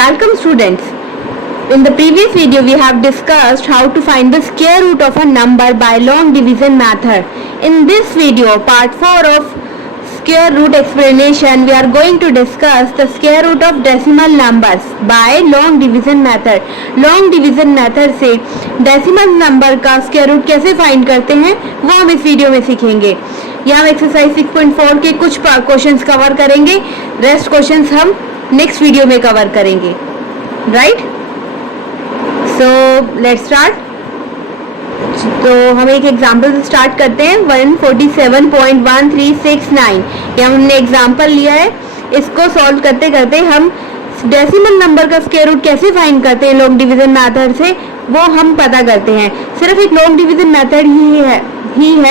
Welcome students. In the previous video we have discussed how to find the square root of a number by long division method. In this video, part 4 of square root explanation, we are going to discuss the square root of decimal numbers by long division method. Long division method से decimal number का square root कैसे find करते हैं वो हम इस video में सीखेंगे. यहाँ एक्सरसाइज 6.4 के कुछ क्वेश्चंस कवर करेंगे, रेस्ट क्वेश्चंस हम नेक्स्ट वीडियो में कवर करेंगे. Right, so let's start. तो हम एक एग्जांपल से स्टार्ट करते हैं. 147.1369 ये हमने एग्जांपल लिया है. इसको सॉल्व करते करते हम डेसिमल नंबर का स्क्वायर रूट कैसे फाइंड करते हैं लॉन्ग डिवीजन मेथड से वो हम पता करते हैं. सिर्फ एक लॉन्ग डिवीजन मेथड ही है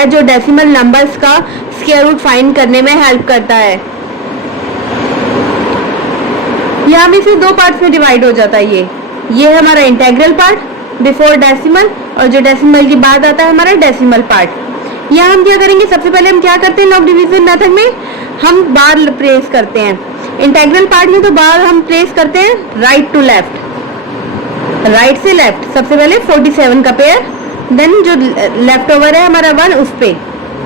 जो डेसिमल नंबर्स का स्क्वायर रूट फाइंड करने में हेल्प करता है. यहाँ भी से दो पार्ट्स में डिवाइड हो जाता है. ये है हमारा इंटीग्रल पार्ट बिफोर डेसिमल, और जो डेसिमल के बाद आता है हमारा डेसिमल पार्ट. यहाँ हम क्या करेंगे, सबसे पहले हम क्या करते हैं लॉन्ग डिवीजन मेथड में हम बार प्लेस करते हैं. इंटीग्रल पार्ट में तो बार हम प्लेस करते हैं राइट टू लेफ्ट, राइट से लेफ्ट. सबसे पहले 47 का पेयर, देन जो लेफ्ट ओवर है हमारा 1 उस पे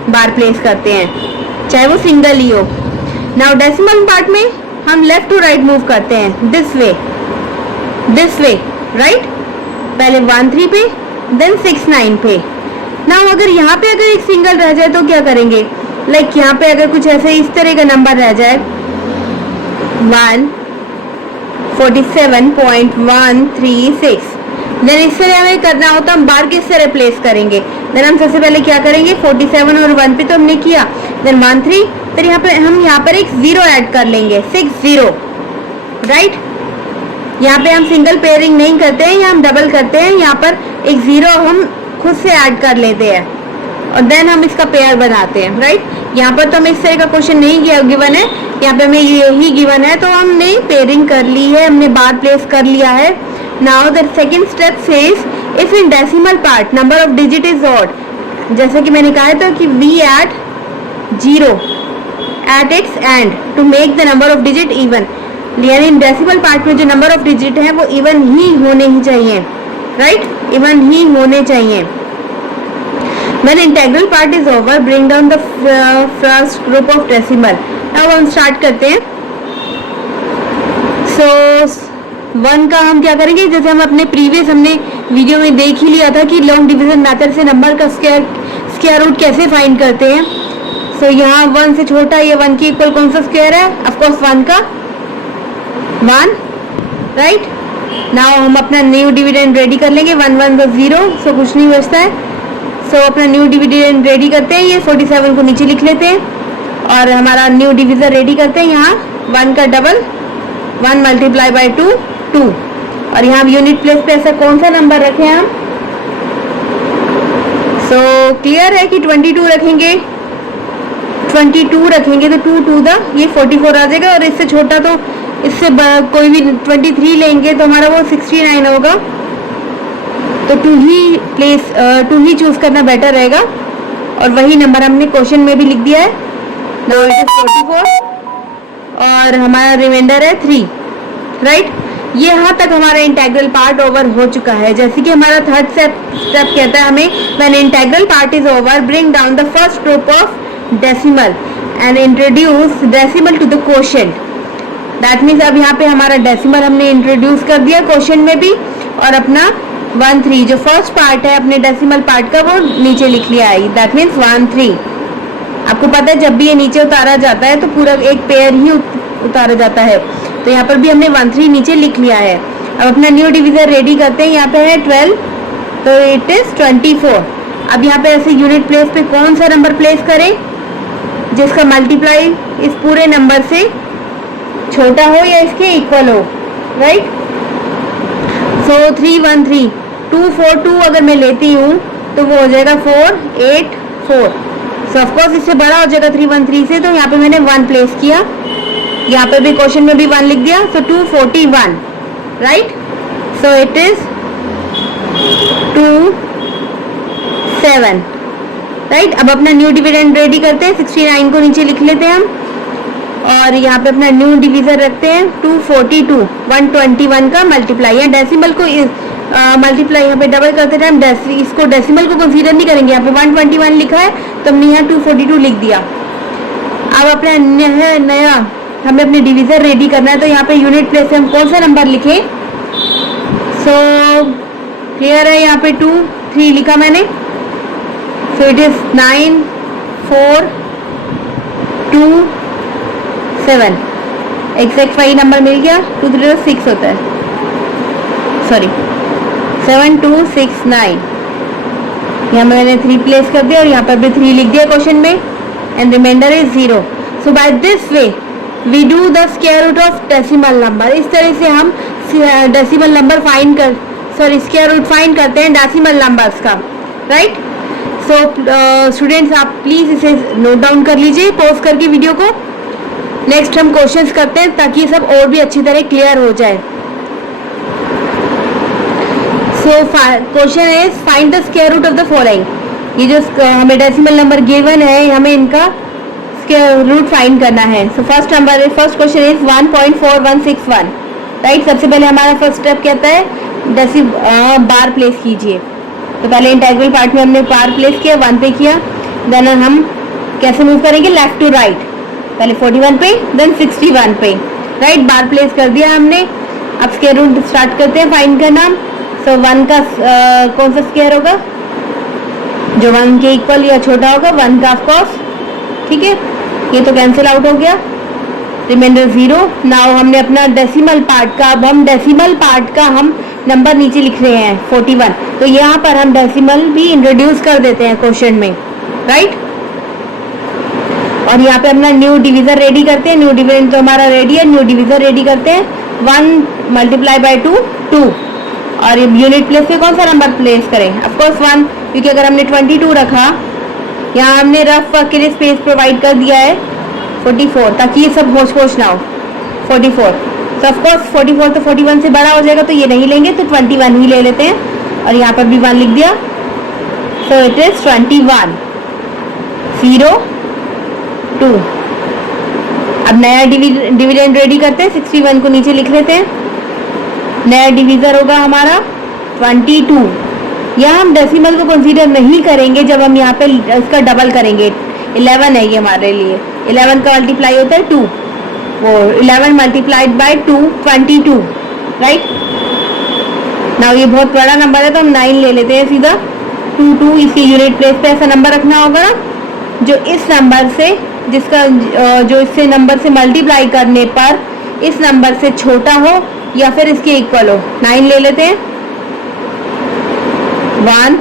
बार प्लेस करते हैं, चाहे वो सिंगल ही हो. नाउ डेसिमल पार्ट में हम लेफ्ट टू राइट मूव करते हैं, दिस वे राइट. पहले 1 3 पे, देन 6 9 पे. नाउ अगर यहाँ पे अगर एक सिंगल रह जाए तो क्या करेंगे, लाइक यहाँ पे अगर कुछ ऐसे इस तरह का नंबर रह जाए 147.136, देन इस तरह हमें करना हो तो हम बार किस तरह प्लेस करेंगे. देन हम सबसे पहले क्या करेंगे, 47 और 1 पे तो हमने किया, देन 1 3, फिर यहाँ पे हम यहाँ पर एक 0 ऐड कर लेंगे, 6 0 राइट. यहाँ पे हम सिंगल पेयरिंग नहीं करते हैं, यहाँ हम डबल करते हैं. यहाँ पर एक 0 हम खुद से ऐड कर लेते हैं और देन हम इसका पेयर बनाते हैं राइट. यहाँ पर तो हमें इस तरह का क्वेश्चन नहीं गिवन है, यहाँ पे हमें यही गिवन है तो हमने पेयरिंग कर ली है, हमने बार प्लेस कर लिया है. Now the second step says if in decimal part number of digit is odd, जैसे कि मैंने कहा था कि we add 0 at its end to make the number of digit even. यानी डेसिमल पार्ट में जो नंबर ऑफ डिजिट है वो इवन ही होने ही चाहिए राइट, इवन ही होने चाहिए. When integral part is over, bring down the first group of decimal. Now हम स्टार्ट करते हैं. So 1 का हम क्या करेंगे, जैसे हम अपने प्रीवियस हमने वीडियो में देख ही लिया था कि लॉन्ग डिवीजन मेथड से नंबर का स्क्वायर रूट कैसे फाइंड करते हैं. तो यहाँ 1 से छोटा, ये 1 के इक्वल कौन सा स्क्वायर है, ऑफ कोर्स 1 का 1 राइट. नाउ हम अपना न्यू डिविडेंड रेडी कर लेंगे. 1 1 तो 0, सो कुछ नहीं बचता है. सो अपना न्यू डिविडेंड रेडी करते हैं. ये 47 को नीचे लिख लेते हैं और हमारा न्यू डिविजन रेडी करते हैं. यहाँ 1 का डबल 1 मल्टीप्लाई बाई 2 2, और यहाँ यूनिट प्लेस पे ऐसा कौन सा नंबर रखें हम. सो क्लियर है कि 22 रखेंगे, 22 रखेंगे तो 2 2 दा ये 44 आ जाएगा. और इससे छोटा तो इससे कोई भी 23 लेंगे तो हमारा वो 69 होगा. तो 2 ही चूज करना बेटर रहेगा, और वही नंबर हमने क्वेश्चन में भी लिख दिया है. नाउ इट इज 44 और हमारा रिमाइंडर है 3 राइट. ये यहाँ तक हमारा इंटीग्रल पार्ट ओवर हो चुका है. जैसे कि हमारा थर्ड स्टेप कहता है हमें when integral part is over bring down the first group of decimal and introduce decimal to the quotient. That means अब यहाँ पे हमारा decimal हमने इंट्रोड्यूस कर दिया क्वेश्चन में भी, और अपना 1 3 जो फर्स्ट पार्ट है अपने डेसिमल पार्ट का वो नीचे लिख लिया है. That means 1 3. आपको पता है जब भी ये नीचे उतारा जाता है तो पूरा एक पेयर ही उतारा जाता है, तो यहाँ पर भी हमने 1 3 नीचे लिख लिया है. अब अपना न्यू डिविजन रेडी करते हैं. यहाँ पे है 12 तो इट इज 24. अब यहाँ पे ऐसे यूनिट प्लेस पे कौन सा नंबर प्लेस करें जिसका मल्टीप्लाई इस पूरे नंबर से छोटा हो या इसके इक्वल हो राइट. सो 3 1 3 2 4 2 अगर मैं लेती हूँ तो वो हो जाएगा 4 8 4. सो ऑफकोर्स इससे बड़ा हो जाएगा 3 1 3 से, तो यहाँ पे मैंने 1 प्लेस किया, यहाँ पे भी क्वेश्चन में भी 1 लिख दिया. सो 241 right. So it is 2 7 right. अब अपना न्यू डिविडेंड रेडी करते हैं. 69 को नीचे लिख लेते हैं हम. और यहाँ पे अपना न्यू डिवीजर रखते हैं 242 121 का मल्टीप्लाई या डेसिमल को मल्टीप्लाई यहाँ पे डबल करते टाइम इसको डेसिमल को कंसीडर नहीं करेंगे। यहाँ पे 121 लिखा है तो हमने यहाँ 242 लिख दिया। अब अपना नया हमें अपने डिवीजर रेडी करना है, तो यहाँ पे यूनिट प्लेस से हम कौन सा नंबर लिखें। सो क्लियर है, यहाँ पे 2 3 लिखा मैंने। सो इट इज 9 4 2 7 एग्जैक्ट वही नंबर मिल गया। 2 3 6 होता है, सॉरी 7 2 6 9। यहाँ मैंने 3 प्लेस कर दिया और यहाँ पर भी 3 लिख दिया क्वेश्चन में and reminder is 0। So by this way we do the square root of decimal number. इस तरह से हम डेसिमल नंबर फाइंड कर स्क्वायर रूट फाइंड करते हैं डेसिमल नंबर्स का, राइट। सो स्टूडेंट्स आप प्लीज इसे नोट डाउन कर लीजिए पॉज करके वीडियो को। नेक्स्ट हम क्वेश्चंस करते हैं ताकि ये सब और भी अच्छी तरह क्लियर हो जाए। So question is find the square root of the following. ये जो हमें डेसिमल नंबर गिवन है हमें इनका स्क्वायर रूट फाइंड करना है। So first question is 1.4161, right. सबसे पहले हमारा फर्स्ट स्टेप कहता है बार प्लेस कीजिए। तो पहले इंटीग्रल पार्ट में हमने बार प्लेस किया, 1 पे किया। देन हम कैसे मूव करेंगे, लेफ्ट टू राइट। पहले 41 पे देन 61 पे, राइट। बार प्लेस कर दिया हमने। अब स्क्वायर रूट स्टार्ट करते हैं फाइंड करना। सो 1 का कौन सा स्क्वायर होगा, जो 1 के इक्वल या छोटा होगा, 1 का ऑफ कोर्स, ठीक है। ये तो कैंसिल आउट हो गया, रिमाइंडर 0। नाउ हमने अपना डेसिमल पार्ट का, अब हम डेसिमल पार्ट का हम नंबर नीचे लिख रहे हैं 41, तो यहाँ पर हम डेसिमल भी इंट्रोड्यूस कर देते हैं क्वेश्चन में, राइट। और यहाँ पे अपना न्यू डिवीजर रेडी करते हैं। न्यू डिवीजर तो हमारा रेडी है, न्यू डिवीजर रेडी करते हैं। 1 मल्टीप्लाई बाय 2 2, और यूनिट प्लेस पे कौन सा नंबर प्लेस करें, ऑफ कोर्स 1, क्योंकि अगर हमने 22 रखा, यहाँ हमने रफ वर्क के लिए स्पेस प्रोवाइड कर दिया है 44, ताकि ये सब होश होश ना हो। 44, तो ऑफ कोर्स 44 तो 41 से बड़ा हो जाएगा, तो ये नहीं लेंगे, तो 21 ही ले लेते हैं। और यहाँ पर भी 1 लिख दिया। So it is 21 0 2। अब नया डिविडेंड रेडी करते हैं, 61 को नीचे लिख लेते हैं। नया डिवीजर होगा हमारा 22। यहाँ हम डेसिमल को कंसीडर नहीं करेंगे जब हम यहाँ पे इसका डबल करेंगे। 11 है ये हमारे लिए, 11 का मल्टीप्लाई होता है 2, और 11 मल्टीप्लाइड बाय 2 22, राइट। नाउ ये बहुत बड़ा नंबर है तो हम 9 ले लेते हैं सीधा। 2 2 इसके यूनिट प्लेस पे ऐसा नंबर रखना होगा ना जो इस नंबर से, जिसका जो इससे नंबर से मल्टीप्लाई करने पर इस नंबर से छोटा हो या फिर इसके इक्वल हो। 9 ले लेते हैं। 1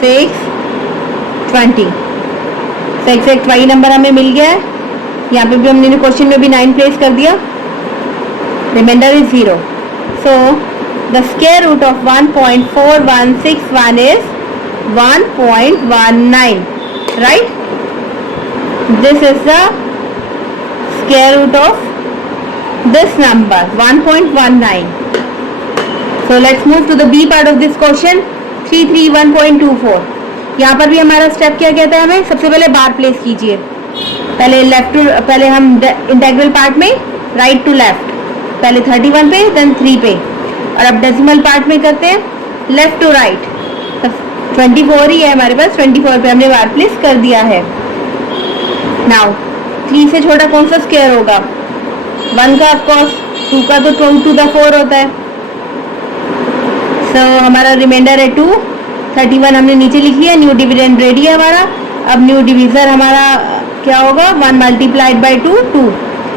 6 20, तो एग्जैक्ट वही नंबर हमें मिल गया है। यहाँ पे भी हमने क्वेश्चन में भी 9 प्लेस कर दिया, reminder is 0। So the square root of 1.4161 is 1.19, right. This is the square root of this number 1.19. So let's move to the B part of this question 331.24. यहाँ पर भी हमारा स्टेप क्या कहता है, हमें सबसे पहले बार प्लेस कीजिए। पहले हम इंटीग्रल पार्ट में राइट टू लेफ्ट, पहले 31 पे देन 3 पे, और अब डेसिमल पार्ट में करते हैं लेफ्ट टू राइट। 24 ही है हमारे पास, 24 पे हमने बार प्लेस कर दिया है। नाउ 3 से छोटा कौन सा स्क्वायर होगा, 1 का ऑफ कोर्स, 2 का तो 2 to the 4 होता है। सो हमारा रिमाइंडर है 2। 31 हमने नीचे लिख लिया, न्यू डिविडेंड रेडी है हमारा। अब न्यू डिवीजर हमारा क्या होगा, 1 मल्टीप्लाइड बाई 2 2,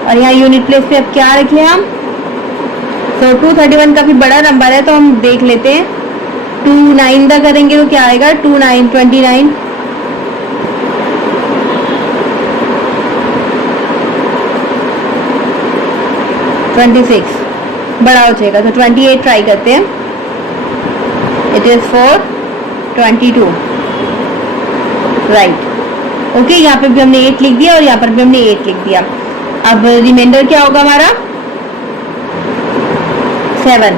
और यहाँ यूनिट प्लेस पे अब क्या रखे हम। सो 231 काफ़ी बड़ा नंबर है तो हम देख लेते हैं। 2 9 का करेंगे तो क्या आएगा, 2 9 29, 26 बड़ा हो जाएगा, तो 28 ट्राई करते हैं। It is 4 22, right. ओके, यहाँ पे भी हमने 8 लिख दिया और यहाँ पर भी हमने 8 लिख दिया। अब रिमाइंडर क्या होगा हमारा 7।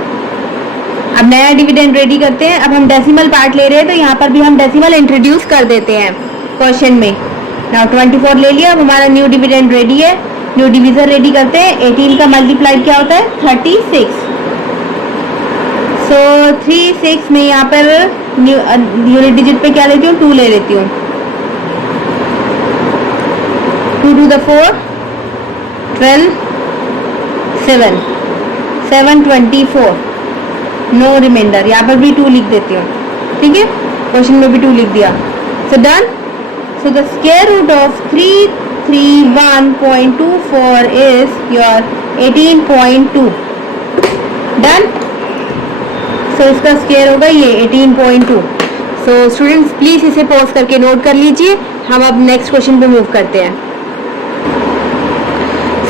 अब नया डिविडेंड रेडी करते हैं। अब हम डेसिमल पार्ट ले रहे हैं तो यहाँ पर भी हम डेसिमल इंट्रोड्यूस कर देते हैं क्वेश्चन में। नाउ 24 ले लिया। अब हमारा न्यू डिविडेंड रेडी है। न्यू डिविजन रेडी करते हैं। 18 का मल्टीप्लाइड क्या होता है 36। सो 36 में यहाँ पर यूनिट डिजिट पे क्या लेती हूँ 2 ले लेती हूँ। 2 to the 4 12 7 724 नो रिमाइंडर। यहाँ पर भी 2 लिख देती हूँ, ठीक है, क्वेश्चन में भी 2 लिख दिया। So done. So the square root of 331.24 is your 18.2। Done. So इसका स्क्वायर होगा ये 18.2। सो स्टूडेंट्स प्लीज इसे पॉज करके नोट कर लीजिए। हम अब नेक्स्ट क्वेश्चन पे मूव करते हैं।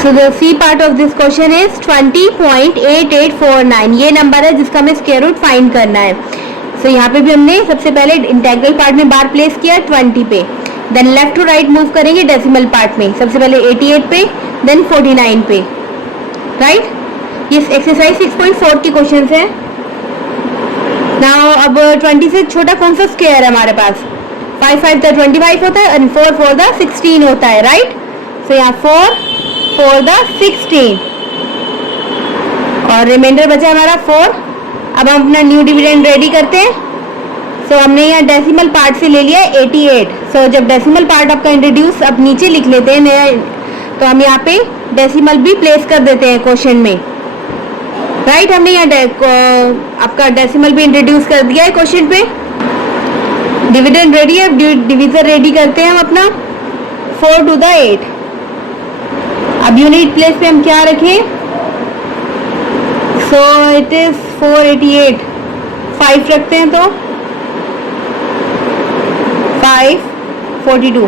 So the C part of this question is 20.8849। ये नंबर है जिसका हमें स्क्वायर रूट फाइंड करना है। सो यहाँ पे भी हमने सबसे पहले इंटेग्रल पार्ट में बार प्लेस किया 20 पे, then left to right move करेंगे डेसिमल पार्ट में, सबसे पहले 88 पे देन 49 पे, राइट। ये एक्सरसाइज 6.4 की क्वेश्चन है। नाउ अब 20 से छोटा कौन सा स्क्वायर है हमारे पास? 5 5 द 25 होता है और 4 4 द 16 होता है, राइट। सो यहाँ 4 4 द 16 और रिमाइंडर बचा हमारा 4। अब हम अपना न्यू डिविडेंड रेडी करते हैं। सो हमने यहाँ डेसिमल पार्ट से ले लिया है 88। सो जब डेसिमल पार्ट आपका इंट्रोड्यूस अब नीचे लिख लेते हैं नया, तो हम यहाँ पे डेसिमल भी प्लेस कर देते हैं क्वेश्चन में, राइट। हमने यहाँ आपका डेसिमल भी इंट्रोड्यूस कर दिया है क्वेश्चन पे। डिविडेंड रेडी है, डिवीजन रेडी करते हैं हम अपना 4 to the 8। अब यूनिट प्लेस पे हम क्या रखें? सो इट इज 488। 5 रखते हैं तो 5 42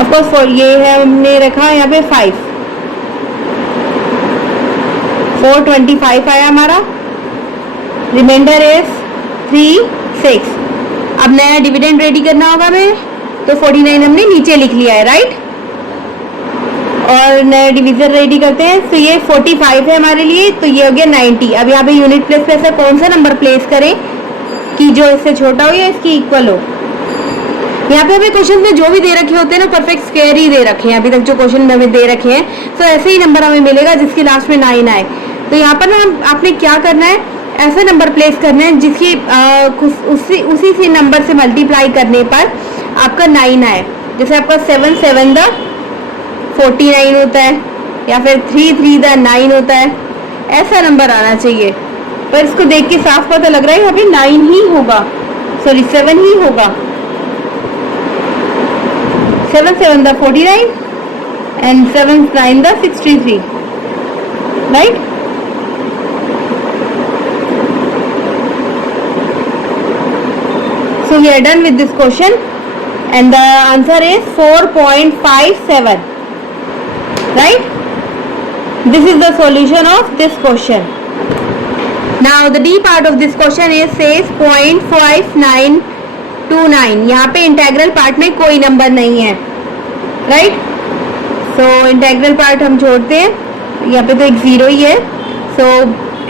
ऑफ कोर्स 4 ये है, हमने रखा यहाँ पे 5 425 आया हमारा। Reminder is 3 6। अब नया डिविडेंड रेडी करना होगा हमें, तो 49 हमने नीचे लिख लिया है, राइट। और नया डिवीजन रेडी करते हैं। तो ये 45 है हमारे लिए, तो ये हो गया 90। अब यहाँ पे यूनिट प्लेस पे ऐसा कौन सा नंबर प्लेस करें कि जो इससे छोटा हो या इसकी इक्वल हो। यहाँ पे हमें क्वेश्चन में जो भी दे रखे होते हैं ना परफेक्ट स्क्वायर ही दे रखे हैं अभी तक जो क्वेश्चन में हमें दे रखे हैं। तो ऐसे ही नंबर हमें मिलेगा जिसके लास्ट में 9 आए। तो यहाँ पर ना आपने क्या करना है, ऐसा नंबर प्लेस करना है जिसकी उसी से नंबर से मल्टीप्लाई करने पर आपका 9 आए। जैसे आपका 7 7 द 49 होता है, या फिर 3 3 द 9 होता है, ऐसा नंबर आना चाहिए। पर इसको देख के साफ पता लग रहा है यहाँ पे 9 ही होगा, सॉरी 7 ही होगा। 7 7 the 49 and 7 9 the 63, right? So we are done with this question and the answer is 4.57, right? This is the solution of this question. Now the D part of this question is says 0.5929। यहाँ पे integral part में कोई number नहीं है, right. सो integral part हम छोड़ते हैं, यहाँ पे तो एक 0 ही है। सो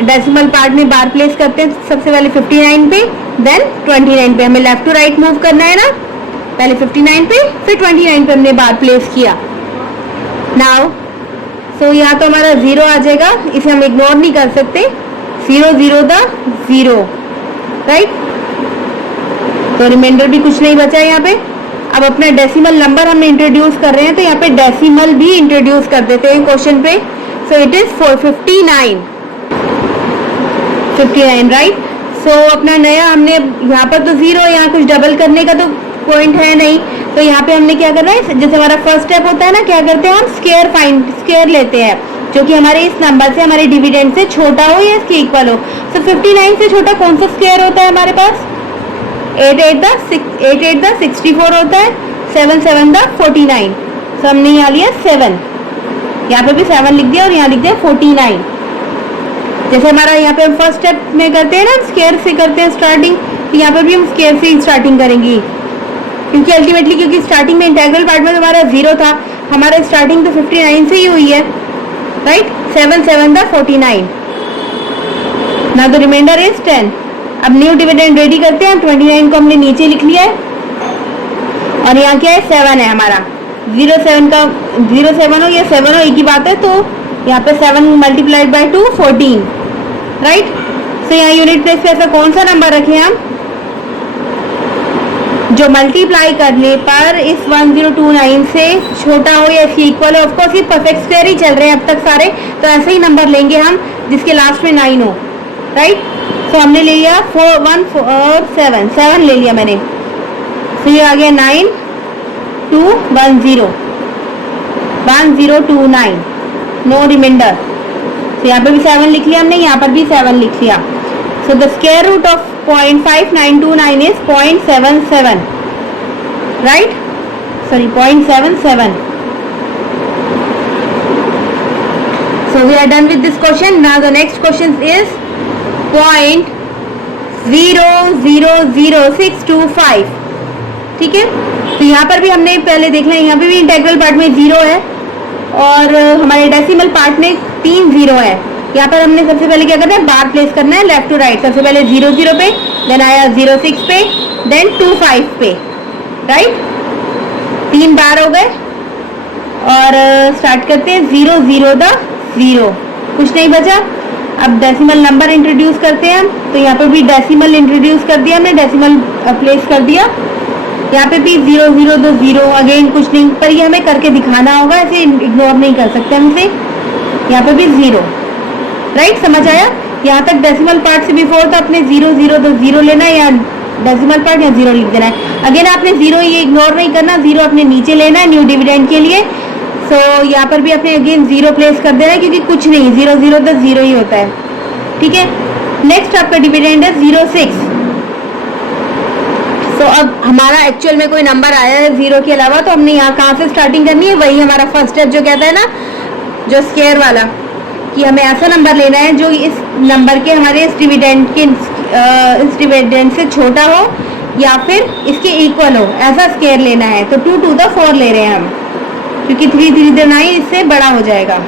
डेसिमल पार्ट में बार प्लेस करते हैं, सबसे पहले 59 पे देन 29 पे। हमें लेफ्ट टू राइट मूव करना है ना, पहले 59 पे फिर 29 पे हमने बार प्लेस किया। नाउ सो यहाँ तो हमारा 0 आ जाएगा, इसे हम इग्नोर नहीं कर सकते। 0 0 द 0, राइट। तो रिमाइंडर भी कुछ नहीं बचा है यहाँ पे। अब अपना डेसिमल नंबर हम इंट्रोड्यूस कर रहे हैं, तो यहाँ पे डेसिमल भी इंट्रोड्यूस कर देते हैं क्वेश्चन पे। So it is 459 59, right. So अपना नया हमने यहाँ पर तो 0, यहाँ कुछ डबल करने का तो पॉइंट है नहीं, तो यहाँ पे हमने क्या करना है, जैसे हमारा फर्स्ट स्टेप होता है ना, क्या करते हैं हम स्क्वायर लेते हैं जो कि हमारे इस नंबर से हमारे डिविडेंड से छोटा हो या इसके इक्वल हो। सो 59 से छोटा कौन सा स्क्वायर होता है हमारे पास? 8 8 द 64 होता है, 7 7 द 49। सो हमने यहाँ लिया 7, यहाँ पे भी 7 लिख दिया और यहाँ लिख दिया 49। जैसे हमारा यहाँ पे हम फर्स्ट स्टेप में करते हैं ना, स्क्वायर से करते हैं स्टार्टिंग, तो यहाँ पे भी हम स्क्वायर से ही स्टार्टिंग करेंगे, क्योंकि अल्टीमेटली क्योंकि स्टार्टिंग में इंटेग्रल पार्ट में हमारा 0 था, हमारा स्टार्टिंग तो 59 से ही हुई है, राइट। 7 7 द 49। ना तो रिमाइंडर इज 10। अब न्यू डिविडेंड रेडी करते हैं। 29 को हमने नीचे लिख लिया है और यहाँ क्या है 7 है हमारा। 0 7 का 07 हो या 7 हो, एक ही बात है। तो यहाँ पे 7 मल्टीप्लाइड बाई 2 14, राइट। सो यहाँ यूनिट प्लेस पे ऐसा कौन सा नंबर रखें हम जो मल्टीप्लाई करने पर इस 1029 से छोटा हो या इसके इक्वल हो। ऑफकोर्स ये परफेक्ट स्क्वायर ही चल रहे हैं अब तक सारे, तो ऐसे ही नंबर लेंगे हम जिसके लास्ट में 9 हो, राइट। सो हमने ले लिया 4 1 4 7 7 ले लिया मैंने। तो ये आ गया 9 2 1 0 1029, नो रिमाइंडर। तो यहाँ पे भी 7 लिख लिया हमने, यहाँ पर भी 7 लिख लिया। So the square root of 0.5929 is 0.77, right? Sorry, 0.77. So we are done with this question. Now the next question is 0.000625, ठीक है। तो यहाँ पर भी हमने पहले देखना है, यहाँ पे भी इंटेग्रल पार्ट में 0 है और हमारे डेसिमल पार्ट में 3 0 है। यहाँ पर हमने सबसे पहले क्या करना है, बार प्लेस करना है लेफ्ट टू राइट। सबसे पहले 0 0 पे, देन आया 0 6 पे, देन 2 5 पे, राइट। 3 बार हो गए और स्टार्ट करते हैं 0 0 द 0, कुछ नहीं बचा। अब डेसिमल नंबर इंट्रोड्यूस करते हैं हम। तो यहाँ पे भी डेसिमल इंट्रोड्यूस कर दिया हमने, डेसिमल प्लेस कर दिया। यहाँ पे भी 0 0 द 0, अगेन कुछ नहीं, पर ये हमें करके दिखाना होगा, ऐसे इग्नोर नहीं कर सकते हमसे। यहाँ पे भी 0, राइट, समझ आया। यहाँ तक डेसिमल पार्ट से बिफोर तो अपने 0 0 तो 0 लेना है, या डेसिमल पार्ट या 0 लिख देना है। अगेन आपने 0 ये इग्नोर नहीं करना, 0 अपने नीचे लेना है न्यू डिविडेंड के लिए। सो यहाँ पर भी अपने अगेन 0 प्लेस कर देना है, क्योंकि कुछ नहीं, 0 0 तो 0 ही होता है, ठीक है। नेक्स्ट आपका डिविडेंड है 06। सो अब हमारा एक्चुअल में कोई नंबर आया है 0 के अलावा, तो हमने यहाँ कहाँ से स्टार्टिंग करनी है, वही हमारा फर्स्ट स्टेप जो कहता है ना, जो स्क्वायर वाला, कि हमें ऐसा नंबर लेना है जो इस नंबर के हमारे इस डिविडेंड से छोटा हो या फिर इसके इक्वल हो, ऐसा स्क्वायर लेना है। तो 2 2 द 4 ले रहे हैं हम, क्योंकि 3 3 द 9 इससे बड़ा हो जाएगा।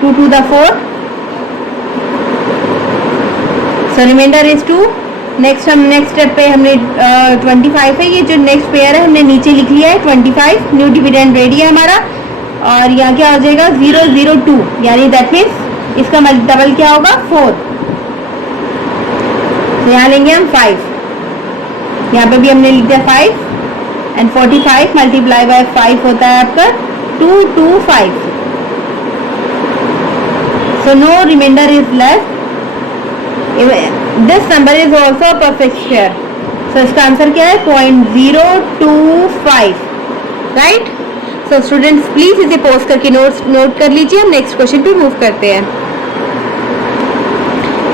2 2 the 4, so reminder is 2। Next हम नेक्स्ट स्टेप पे हमने 25 है, ये जो नेक्स्ट पेयर है हमने नीचे लिख लिया है 25, न्यू डिविडेंड रेडी है हमारा। और यहाँ क्या हो जाएगा 0 0 2, यानी दैट मीन्स इसका डबल क्या होगा 4। तो यहाँ लेंगे हम 5, यहाँ पे भी हमने लिख दिया 5 एंड 45 मल्टीप्लाई बाय 5 होता है आपका 225। So no reminder is left. This number is also perfect square. So इसका आंसर क्या है 0.025, राइट। सो स्टूडेंट्स प्लीज इसे पॉज करके नोट कर लीजिए। हम नेक्स्ट क्वेश्चन पे मूव करते हैं।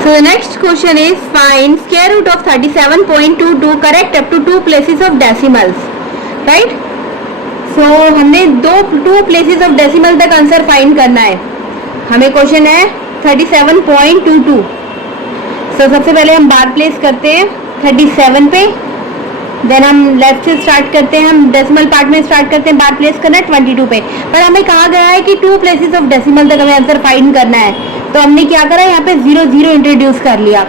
So the next question is find square root of 37.22 correct up to 2 places of decimals, right? So हमने two places of decimal तक आंसर फाइंड करना है। हमें क्वेश्चन है 37.22। So सबसे पहले हम बार प्लेस करते हैं 37 पे, देन हम लेफ्ट से स्टार्ट करते हैं, हम डेसिमल पार्ट में स्टार्ट करते हैं, बार प्लेस करना है 22 पे। पर हमें कहा गया है कि 2 प्लेसेस ऑफ डेसिमल तक हमें आंसर फाइंड करना है, तो हमने क्या करा, यहाँ पे 0 0 इंट्रोड्यूस कर लिया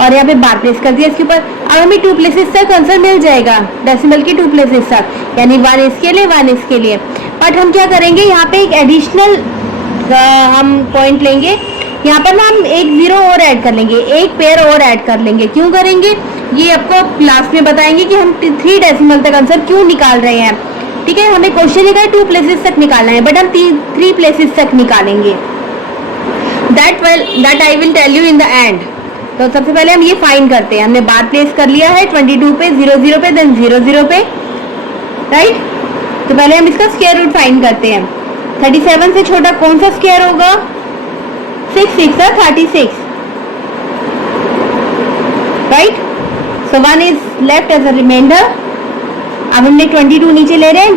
और यहाँ पे बार प्लेस कर दिया इसके ऊपर। अब हमें 2 प्लेसेस तक आंसर मिल जाएगा, डेसिमल के 2 प्लेसेस तक, यानी 1 इसके लिए 1 इसके लिए। बट हम क्या करेंगे, यहाँ पे एक एडिशनल हम पॉइंट लेंगे, यहाँ पर ना हम एक 0 और ऐड कर लेंगे, एक पेयर और ऐड कर लेंगे। क्यों करेंगे ये आपको लास्ट में बताएंगे कि हम 3 डेसिमल तक आंसर क्यों निकाल रहे हैं, ठीक है। हमें क्वेश्चन लिखा है 2 प्लेसेस तक निकालना है, बट हम 3 प्लेसेस तक निकालेंगे। That I will tell you in the end. तो सबसे पहले हम ये फाइंड करते हैं। हमने बार प्लेस कर लिया है 22 पे, 0 0 पे, देन 0 0 पे, राइट। तो पहले हम इसका स्क्वायर रूट फाइंड करते हैं। 37 से छोटा कौन सा स्क्वायर होगा, 6 6 36, right. So 1 is left as a reminder. अब हमने 22 नीचे ले रहे हैं,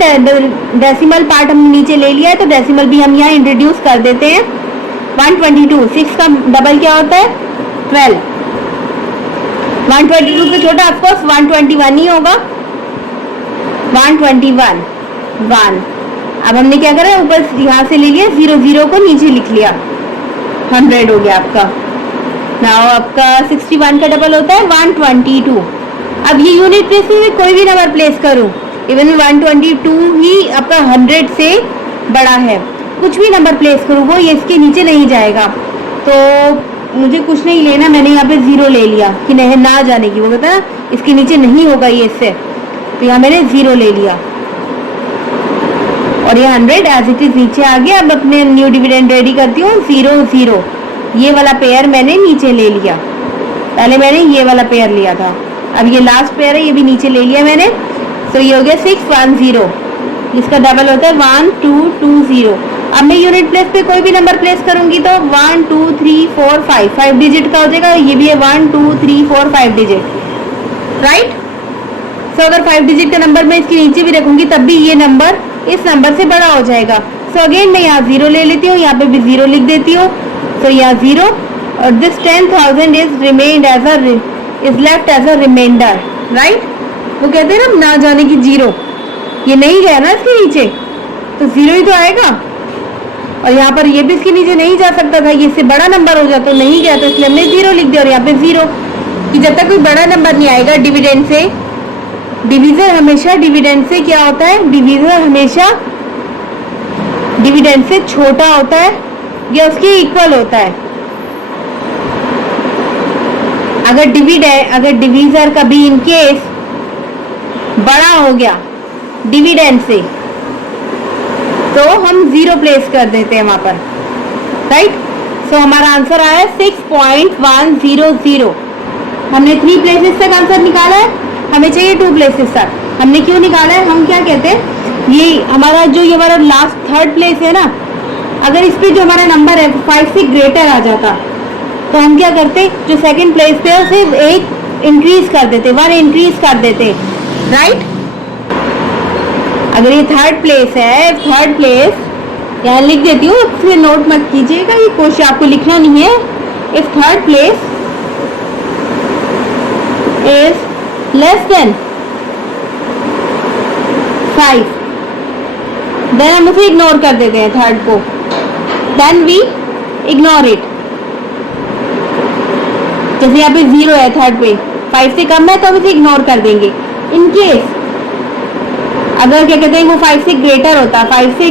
डेसिमल पार्ट हमने नीचे ले लिया है, तो डेसिमल भी हम यहाँ इंट्रोड्यूस कर देते हैं। 122, 6 का डबल क्या होता है 12। 122 से छोटा ऑफकोर्स 121 ही होगा, 121 1। अब हमने क्या करा, ऊपर यहाँ से ले लिया 0 0 को नीचे लिख लिया, 100 हो गया आपका। नाउ आपका 61 का डबल होता है 122। अब ये यूनिट प्लेस में कोई भी नंबर प्लेस करूँ, इवन 122 ही आपका 100 से बड़ा है, कुछ भी नंबर प्लेस करूँ वो ये इसके नीचे नहीं जाएगा। तो मुझे कुछ नहीं लेना, मैंने यहाँ पे 0 ले लिया कि नहीं ना जाने की, वो कहता है ना इसके नीचे नहीं होगा ये इससे, तो यहाँ मैंने 0 ले लिया और ये 100 एज इट इज नीचे आ गया। अब अपने न्यू डिविडेंड रेडी करती हूँ। 0 0 ये वाला पेयर मैंने नीचे ले लिया, पहले मैंने ये वाला पेयर लिया था, अब ये लास्ट पेयर है ये भी नीचे ले लिया मैंने। तो ये हो गया 6 1 0, इसका डबल होता है 1 2 2 0। अब मैं यूनिट प्लेस पे कोई भी नंबर प्लेस करूंगी तो 1 2 3 4 5 डिजिट का हो जाएगा, ये भी है 1 2 3 4 5 डिजिट, राइट। सो अगर 5 डिजिट का नंबर मैं इसके नीचे भी रखूंगी तब भी ये नंबर इस नंबर से बड़ा हो जाएगा। सो अगेन मैं यहाँ 0 ले लेती हूँ, यहाँ पे भी 0 लिख देती हूँ। सो यहाँ 0 और this 10,000 is remained as is left as a reminder, right. वो कहते हैं ना जाने की 0, ये नहीं गया ना इसके नीचे तो 0 ही तो आएगा, और यहाँ पर ये भी इसके नीचे नहीं जा सकता था, ये इससे बड़ा नंबर हो जाता तो नहीं गया, तो इसलिए हमने 0 लिख दिया। और यहाँ पे 0 कि जब तक कोई बड़ा नंबर नहीं आएगा डिविडेंड से, डिवीजर हमेशा डिविडेंड से क्या होता है, डिवीजर हमेशा डिविडेंड से छोटा होता है या उसके इक्वल होता है। अगर डिवीजर कभी इन केस बड़ा हो गया डिविडेंड से तो हम 0 प्लेस कर देते हैं वहां पर, राइट। सो हमारा आंसर आया 6.100। हमने 3 प्लेसेस तक आंसर निकाला है, हमें चाहिए 2 प्लेसेस तक। हमने क्यों निकाला है, हम क्या कहते हैं ये हमारा लास्ट 3rd प्लेस है ना, अगर इस पे जो हमारा नंबर है 5 से ग्रेटर आ जाता तो हम क्या करते, जो 2nd प्लेस पे है उसे 1 इंक्रीज कर देते, 1 इंक्रीज कर देते, राइट। अगर ये 3rd प्लेस है, 3rd प्लेस यहाँ लिख देती हूँ, इसमें नोट मत कीजिएगा, ये क्वेश्चन आपको लिखना नहीं है। If 3rd place is less than 5 then हम उसे इग्नोर कर देते हैं 3rd को, देन वी इग्नोर इट। जैसे यहाँ पे 0 है 3rd पे, 5 से कम है तो हम इसे इग्नोर कर देंगे। इन केस अगर क्या कहते हैं वो 5 से ग्रेटर होता, 5 से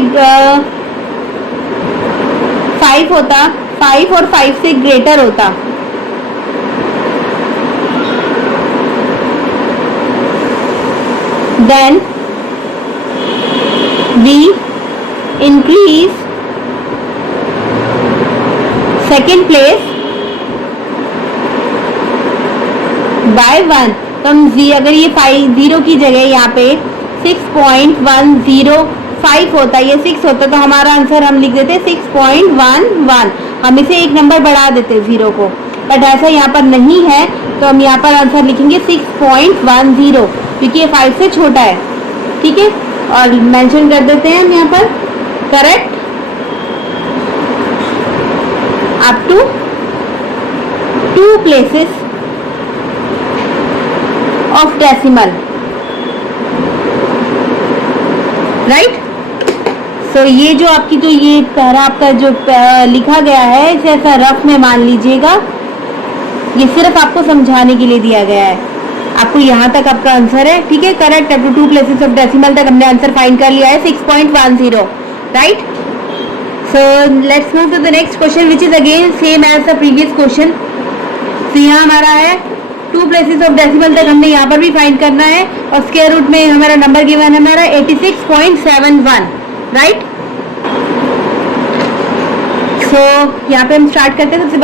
5 होता, 5 और 5 से ग्रेटर होता, then we increase 2nd place by 1। तो हम अगर ये 0 की जगह यहाँ पे 6.105 होता, ये 6 होता तो हमारा आंसर हम लिख देते 6.11। हम इसे एक नंबर बढ़ा देते 0 को, बट ऐसा यहाँ पर नहीं है तो हम यहाँ पर आंसर लिखेंगे 6.10 क्योंकि ये 5 से छोटा है, ठीक है। और मेंशन कर देते हैं हम यहाँ पर correct up to 2 places of decimal, right. So ये जो आपकी जो ये पैरा आपका जो लिखा गया है इसे ऐसा रफ में मान लीजिएगा, ये सिर्फ आपको समझाने के लिए दिया गया है। आपको यहाँ तक आपका आंसर है, ठीक है, correct. Up to 2 places of decimal तक हमने आंसर फाइंड कर लिया है 6.10, right. So let's move to the next question which is again same as the previous question. तो यहाँ हमारा है 2 प्लेसेस ऑफ डेसिमल तक हमने यहाँ पर भी फाइंड करना है और स्क्वायर रूट में हमारा नंबर गिवन है हमारा 86.71, राइट। सो यहाँ पे हम स्टार्ट करते हैं, सबसे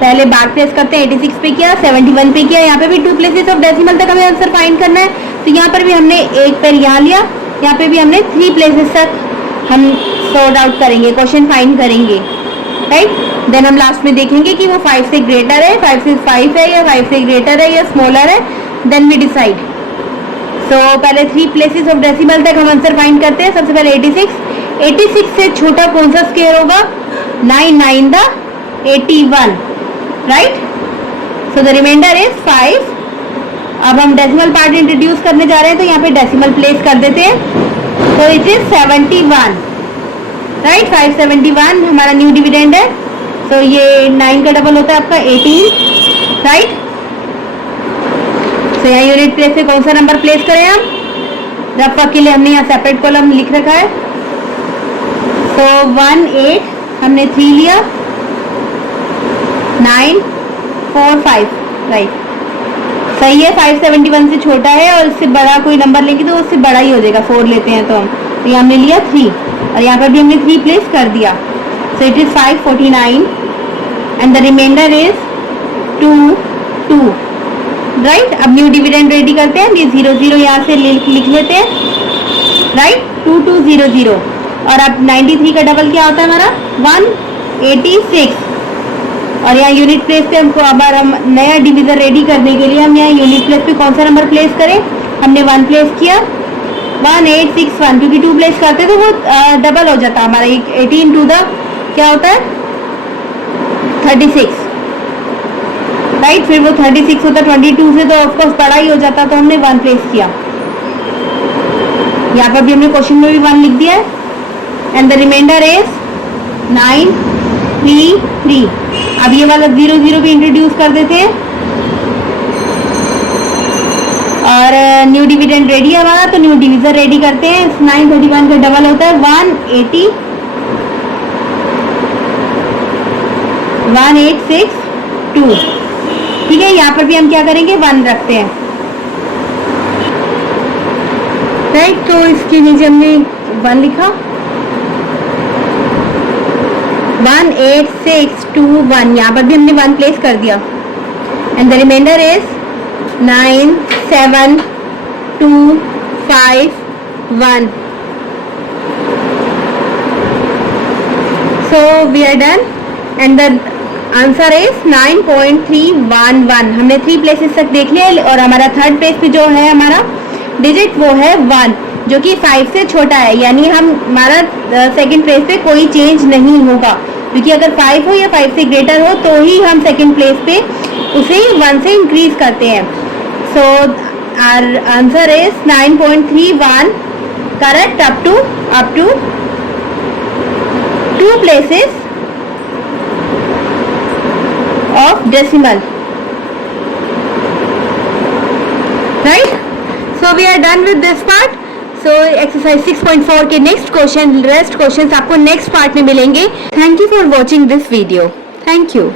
पहले बार प्लेस करते हैं, 86 पे किया, 71 पे किया, यहाँ पे भी 2 प्लेसेस ऑफ डेसिमल तक हमें आंसर फाइंड करना है। तो यहाँ पर भी हमने एक पेयर यहाँ लिया, यहाँ पे भी हमने 3 प्लेसेस तक हम सॉर्ट आउट करेंगे, क्वेश्चन फाइंड करेंगे, राइट। देन हम लास्ट में देखेंगे कि वो 5 से ग्रेटर है, 5 से 5 है या 5 से ग्रेटर है या स्मॉलर है, देन वी डिसाइड। सो पहले 3 प्लेसेस ऑफ डेसिमल तक हम आंसर फाइंड करते हैं। सबसे पहले 86 से छोटा कौन सा स्क्वायर होगा, 9 9 the 81, right. So the reminder is 5। अब हम डेसिमल पार्ट इंट्रोड्यूस करने जा रहे हैं तो यहाँ पे डेसिमल प्लेस कर देते हैं, तो इट इज 71, राइट। 571 हमारा न्यू डिविडेंड है। तो ये 9 का डबल होता है आपका 18, राइट। तो यहाँ यूनिट प्लेस पे कौन सा नंबर प्लेस करें हम, रफ के लिए हमने यहाँ सेपरेट कॉलम लिख रखा है। तो 1 8 हमने 3 लिया, 9 4 5, राइट, सही है। 571 से छोटा है और इससे बड़ा कोई नंबर लेंगे तो उससे बड़ा ही हो जाएगा, 4 लेते हैं तो हम, तो ये हमने लिया 3 और यहाँ पर भी हमने 3 प्लेस कर दिया। So it is 549 and the reminder is 2 2, right. अब न्यू डिविडेंड रेडी करते हैं, ये 0 0 यहाँ से लिख लेते हैं, राइट, 2 2 0 0। और अब 93 का डबल क्या होता है हमारा 186, और यहाँ यूनिट प्लेस पे हमको अब हम नया डिवीजर रेडी करने के लिए हम यहाँ यूनिट प्लेस पे कौन सा नंबर प्लेस करें, हमने 1 प्लेस किया, 1861, क्योंकि 2 प्लेस करते तो वो डबल हो जाता हमारा, 18 टू द क्या होता है 36, राइट। फिर वो 36 होता 22 से तो ऑफकोर्स बड़ा ही हो जाता, तो हमने 1 प्लेस किया। यहाँ पर भी हमने क्वेश्चन में भी 1 लिख दिया है एंड द रिमाइंडर इज 9 3 3। अब ये वाला 0 0 भी इंट्रोड्यूस कर देते हैं और न्यू डिविडेंड रेडी है हमारा, तो न्यू डिविजर रेडी करते हैं। 931 का डबल होता है 1862, ठीक है। यहाँ पर भी हम क्या करेंगे 1 रखते हैं, राइट। तो इसके नीचे हमने 1 लिखा, 18621, यहाँ पर भी हमने 1 प्लेस कर दिया and the reminder is 97251। So we are done and the answer is 9.311। हमने 3 प्लेसेस तक देख लिया और हमारा थर्ड प्लेस पे जो है हमारा डिजिट वो है 1, जो कि 5 से छोटा है, यानी हम हमारा सेकंड प्लेस पे कोई चेंज नहीं होगा, क्योंकि अगर 5 हो या 5 से ग्रेटर हो तो ही हम सेकंड प्लेस पे उसे 1 से इंक्रीज करते हैं। So our answer is 9.31, correct up to 2 places of decimal, right? So we are done with this part. So exercise 6.4 के next question, rest questions आपको next part में मिलेंगे. Thank you for watching this video. Thank you.